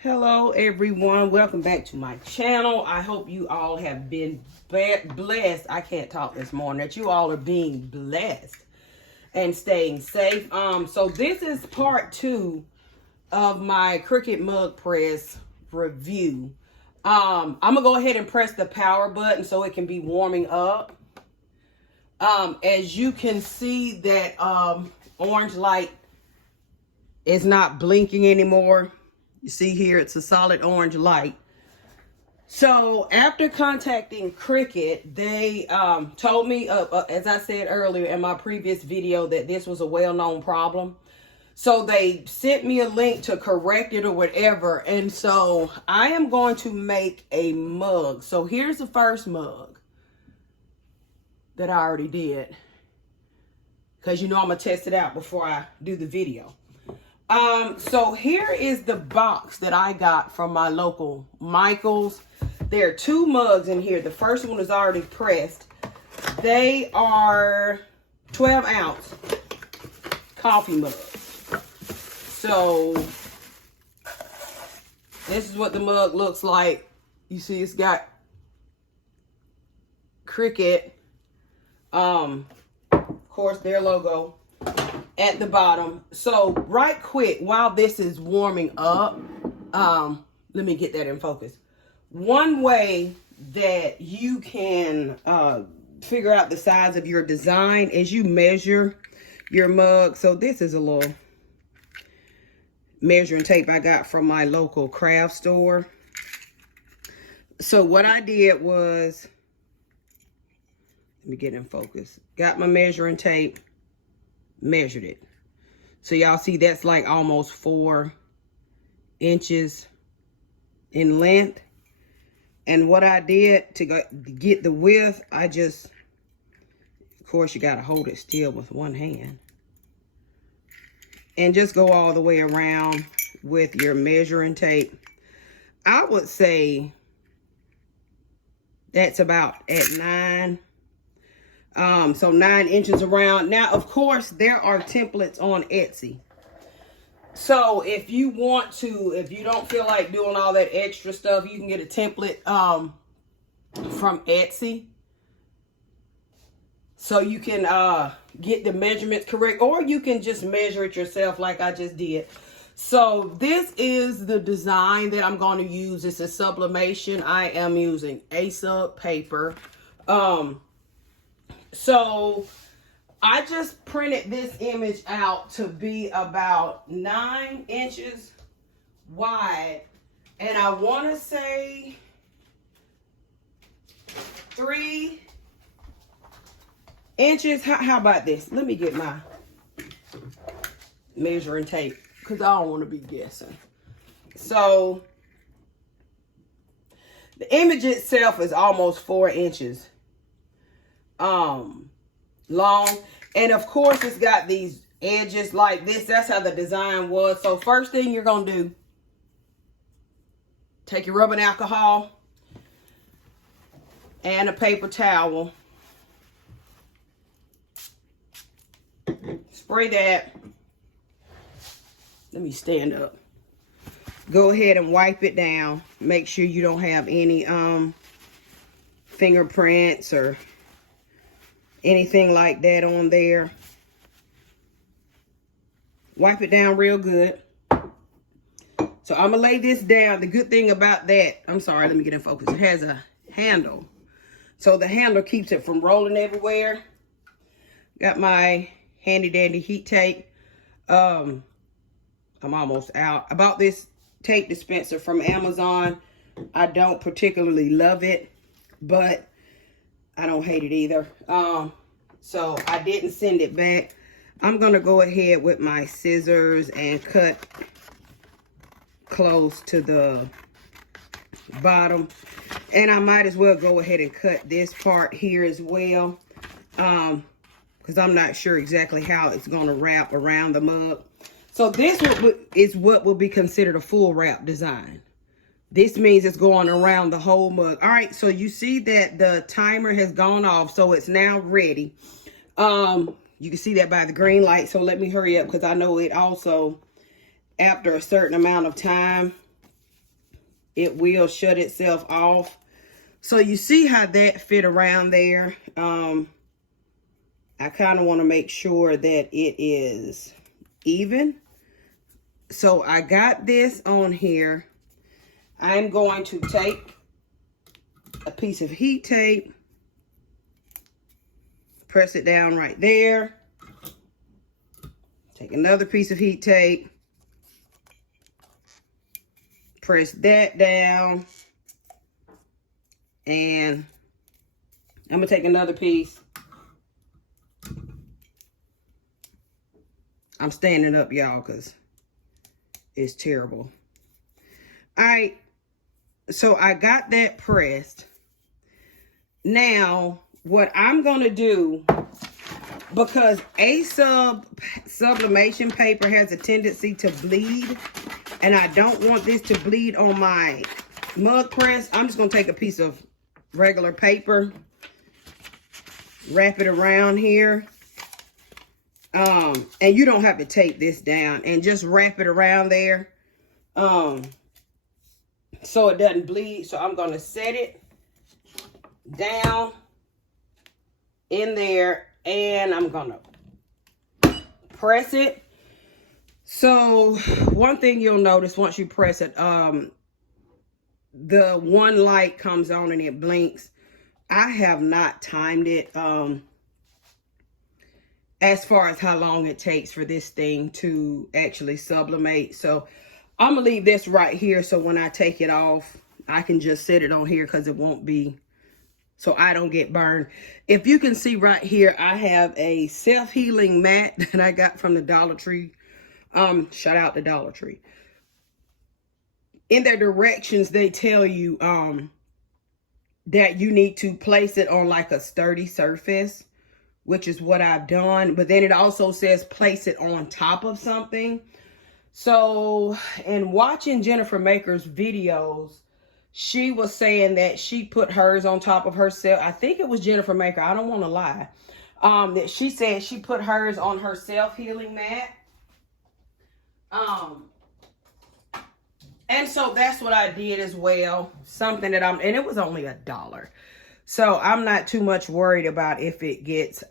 Hello everyone, welcome back to my channel. I hope you all have been blessed. I can't talk this morning. That you all are being blessed and staying safe. So this is part 2 of my Cricut mug press review. I'm gonna go ahead and press the power button so it can be warming up. As you can see, that orange light is not blinking anymore. You see here, it's a solid orange light. So after contacting Cricut, they told me, as I said earlier in my previous video, that this was a well-known problem. So they sent me a link to correct it or whatever. And so I am going to make a mug. So here's the first mug that I already did, because you know I'm going to test it out before I do the video. So here is the box that I got from my local Michael's. There are 2 mugs in here. The first one is already pressed. They are 12-ounce coffee mugs. So this is what the mug looks like. You see it's got Cricut, of course, their logo at the bottom. So right quick, while this is warming up, let me get that in focus. One way that you can figure out the size of your design is you measure your mug. So this is a little measuring tape I got from my local craft store. So what I did was, let me get in focus, got my measuring tape, measured it. So y'all see that's like almost 4 inches in length. And what I did to get the width, I just, of course you got to hold it still with one hand, and just go all the way around with your measuring tape. I would say that's about at 9. So 9 inches around. Now, of course, there are templates on Etsy. So if you want to, if you don't feel like doing all that extra stuff, you can get a template from Etsy. So you can get the measurements correct, or you can just measure it yourself like I just did. So this is the design that I'm going to use. It's a sublimation. I am using A-sub paper. So I just printed this image out to be about 9 inches wide. And I want to say 3 inches. How about this? Let me get my measuring tape, because I don't want to be guessing. So the image itself is almost 4 inches long, and of course it's got these edges like this. That's how the design was. So first thing you're gonna do, take your rubbing alcohol and a paper towel, spray that. Let me stand up. Go ahead and wipe it down. Make sure you don't have any fingerprints or anything like that on there. Wipe it down real good. So I'm gonna lay this down. The good thing about that, I'm sorry, let me get in focus. It has a handle. So the handle keeps it from rolling everywhere. Got my handy dandy heat tape. I'm almost out. I bought this tape dispenser from Amazon. I don't particularly love it, but I don't hate it either. So I didn't send it back. I'm gonna go ahead with my scissors and cut close to the bottom. And I might as well go ahead and cut this part here as well, because I'm not sure exactly how it's gonna wrap around the mug. So this is what will be considered a full wrap design. This means it's going around the whole mug. All right, so you see that the timer has gone off, so it's now ready. You can see that by the green light, so let me hurry up, because I know it also, after a certain amount of time, it will shut itself off. So you see how that fit around there. I kind of want to make sure that it is even. So I got this on here. I'm going to take a piece of heat tape, press it down right there. Take another piece of heat tape, press that down, and I'm gonna take another piece. I'm standing up, y'all, because it's terrible. All right, so I got that pressed. Now, what I'm gonna do, because sublimation paper has a tendency to bleed, and I don't want this to bleed on my mug press, I'm just gonna take a piece of regular paper, wrap it around here, and you don't have to tape this down, and just wrap it around there, so it doesn't bleed. So I'm gonna set it down in there, and I'm gonna press it. So one thing you'll notice once you press it, the one light comes on and it blinks. I have not timed it as far as how long it takes for this thing to actually sublimate. So I'm gonna leave this right here, so when I take it off, I can just set it on here because it won't be, so I don't get burned. If you can see right here, I have a self-healing mat that I got from the Dollar Tree. Shout out to Dollar Tree. In their directions, they tell you that you need to place it on like a sturdy surface, which is what I've done. But then it also says place it on top of something. So in watching Jennifer Maker's videos, she was saying that she put hers on top of herself. I think it was Jennifer Maker. I don't want to lie. That she said she put hers on her self-healing mat. And so that's what I did as well. Something that and it was only $1. So I'm not too much worried about if it gets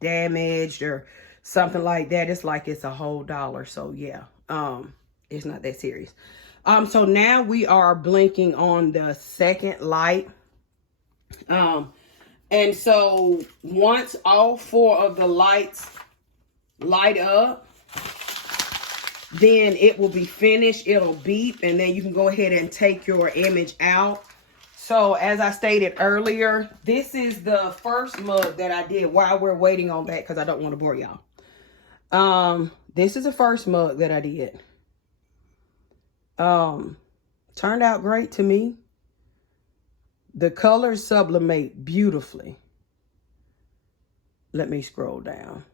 damaged or something like that. It's like it's a whole $1. So yeah, it's not that serious. So now we are blinking on the second light. And so once all 4 of the lights light up, then it will be finished. It'll beep, and then you can go ahead and take your image out. So as I stated earlier, this is the first mug that I did while we're waiting on that, because I don't want to bore y'all. This is the first mug that I did. Turned out great to me. The colors sublimate beautifully. Let me scroll down.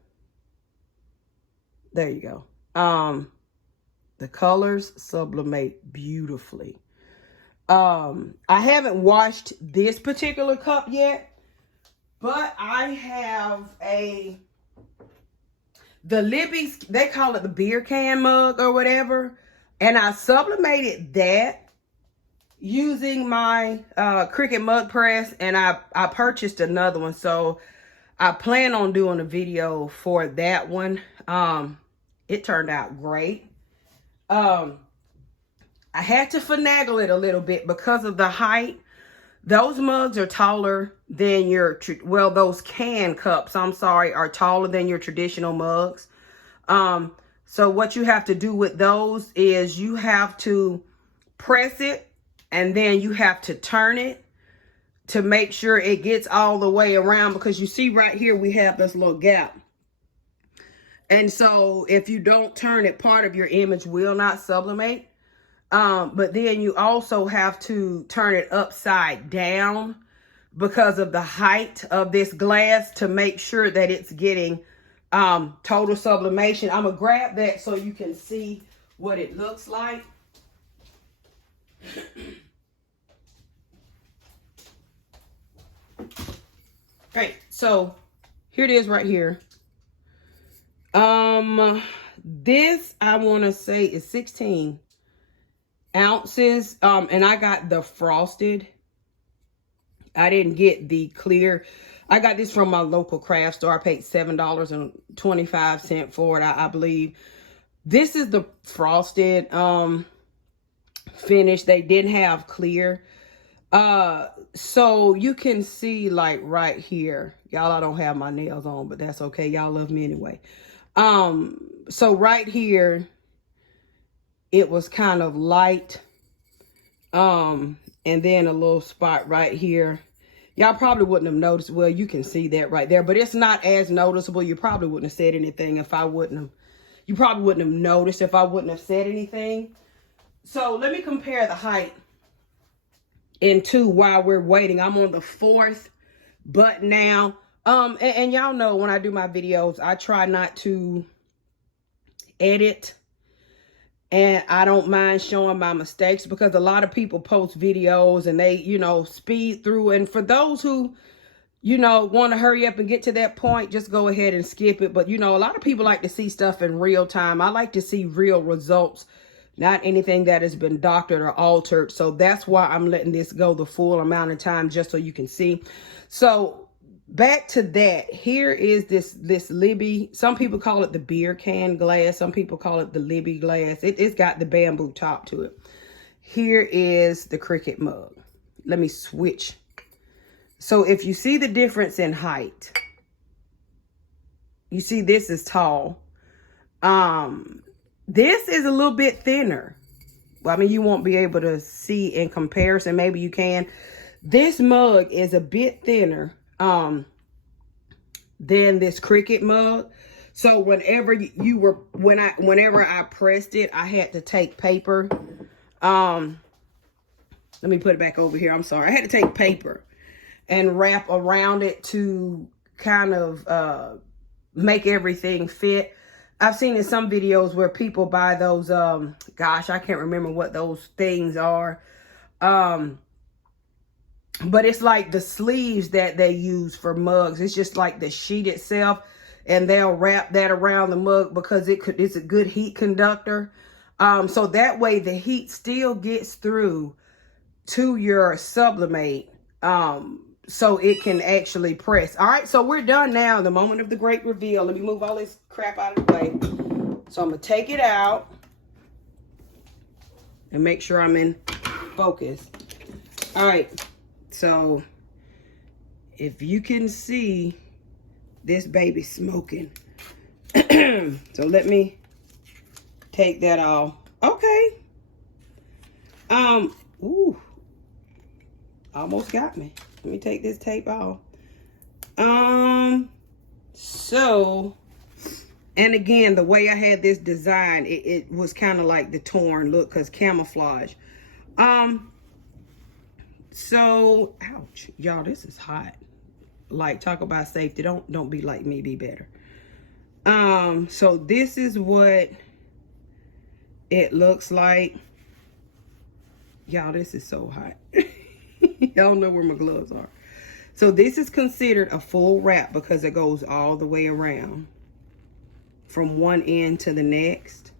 There you go. The colors sublimate beautifully. I haven't washed this particular cup yet, but I have the Libby's, they call it the beer can mug or whatever, and I sublimated that using my Cricut mug press, and I purchased another one, so I plan on doing a video for that one. It turned out great. I had to finagle it a little bit because of the height. Those mugs are taller than your, well, those can cups, I'm sorry, are taller than your traditional mugs. So what you have to do with those is you have to press it, and then you have to turn it to make sure it gets all the way around, because you see right here we have this little gap. And so if you don't turn it, part of your image will not sublimate. But then you also have to turn it upside down because of the height of this glass to make sure that it's getting total sublimation. I'm going to grab that so you can see what it looks like. Okay, so here it is right here. This I want to say is 16 ounces. And I got the frosted. I didn't get the clear. I got this from my local craft store. I paid $7.25 for it, I believe. This is the frosted finish. They didn't have clear. So you can see like right here. Y'all, I don't have my nails on, but that's okay. Y'all love me anyway. So right here, it was kind of light. And then a little spot right here. Y'all probably wouldn't have noticed. Well, you can see that right there, but it's not as noticeable. You probably wouldn't have said anything if I wouldn't have. You probably wouldn't have noticed if I wouldn't have said anything. So let me compare the height in two while we're waiting. I'm on the 4th button now. And y'all know when I do my videos, I try not to edit. And I don't mind showing my mistakes because a lot of people post videos and they, you know, speed through. And for those who, you know, want to hurry up and get to that point, just go ahead and skip it. But, you know, a lot of people like to see stuff in real time. I like to see real results, not anything that has been doctored or altered. So that's why I'm letting this go the full amount of time just so you can see. So back to that, here is this Libby. Some people call it the beer can glass. Some people call it the Libby glass. It's got the bamboo top to it. Here is the Cricut mug. Let me switch. So if you see the difference in height, you see this is tall. This is a little bit thinner. Well, I mean, you won't be able to see in comparison. Maybe you can. This mug is a bit thinner than this Cricut mug. So whenever whenever I pressed it, I had to take paper. Let me put it back over here. I'm sorry. I had to take paper and wrap around it to kind of make everything fit. I've seen in some videos where people buy those, gosh, I can't remember what those things are. But it's like the sleeves that they use for mugs. It's just like the sheet itself, and they'll wrap that around the mug because it's a good heat conductor. So that way the heat still gets through to your sublimate, so it can actually press. All right, so we're done now. The moment of the great reveal. Let me move all this crap out of the way. So I'm gonna take it out and make sure I'm in focus. All right. So if you can see, this baby smoking. So let me take that off. Okay. Ooh, almost got me. Let me take this tape off. So, and again, the way I had this design, it was kind of like the torn look, because camouflage. So, ouch, y'all, this is hot. Like, talk about safety. Don't be like me, be better. So this is what it looks like. Y'all, this is so hot. Y'all know where my gloves are. So this is considered a full wrap because it goes all the way around from one end to the next.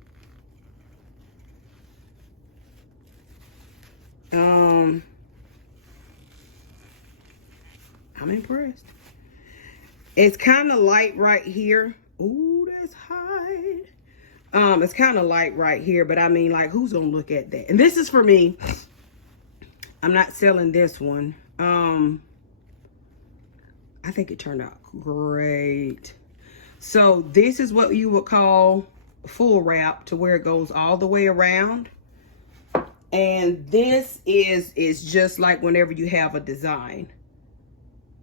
I'm impressed. It's kind of light right here. Ooh, that's hot. It's kind of light right here, but I mean, like, who's gonna look at that? And this is for me. I'm not selling this one. I think it turned out great. So this is what you would call full wrap, to where it goes all the way around. And this is just like whenever you have a design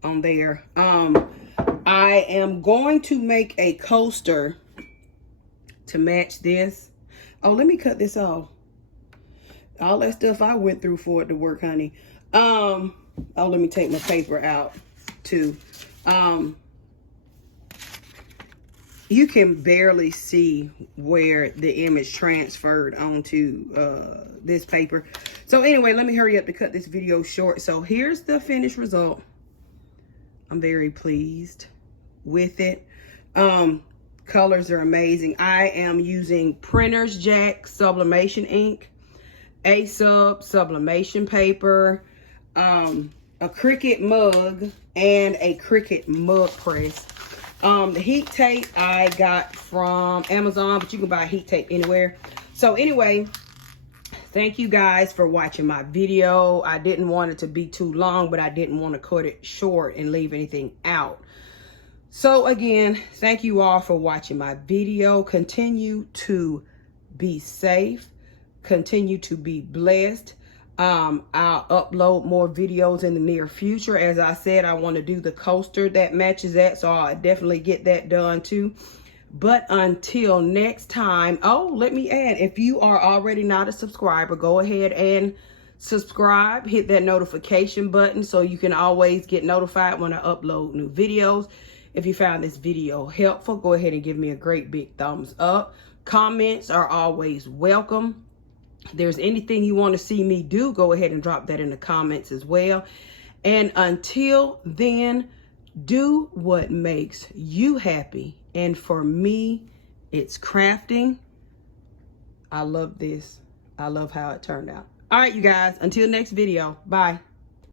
on there. I am going to make a coaster to match this. Oh, let me cut this off. All that stuff I went through for it to work, honey. Oh, let me take my paper out too. You can barely see where the image transferred onto this paper. So anyway, let me hurry up to cut this video short. So here's the finished result. I'm very pleased with it. Colors are amazing. I am using Printer's Jack sublimation ink. sublimation paper, a Cricut mug, and a Cricut mug press. The heat tape I got from Amazon, but you can buy heat tape anywhere. So anyway, thank you guys for watching my video. I didn't want it to be too long, but I didn't want to cut it short and leave anything out. So again, thank you all for watching my video. Continue to be safe. Continue to be blessed. I'll upload more videos in the near future. As I said, I want to do the coaster that matches that, so I'll definitely get that done too. But until next time, oh, let me add, if you are already not a subscriber, go ahead and subscribe. Hit that notification button so you can always get notified when I upload new videos. If you found this video helpful, go ahead and give me a great big thumbs up. Comments are always welcome. If there's anything you want to see me do, go ahead and drop that in the comments as well. And until then, do what makes you happy. And for me, it's crafting. I love this. I love how it turned out. All right, you guys, until next video. Bye.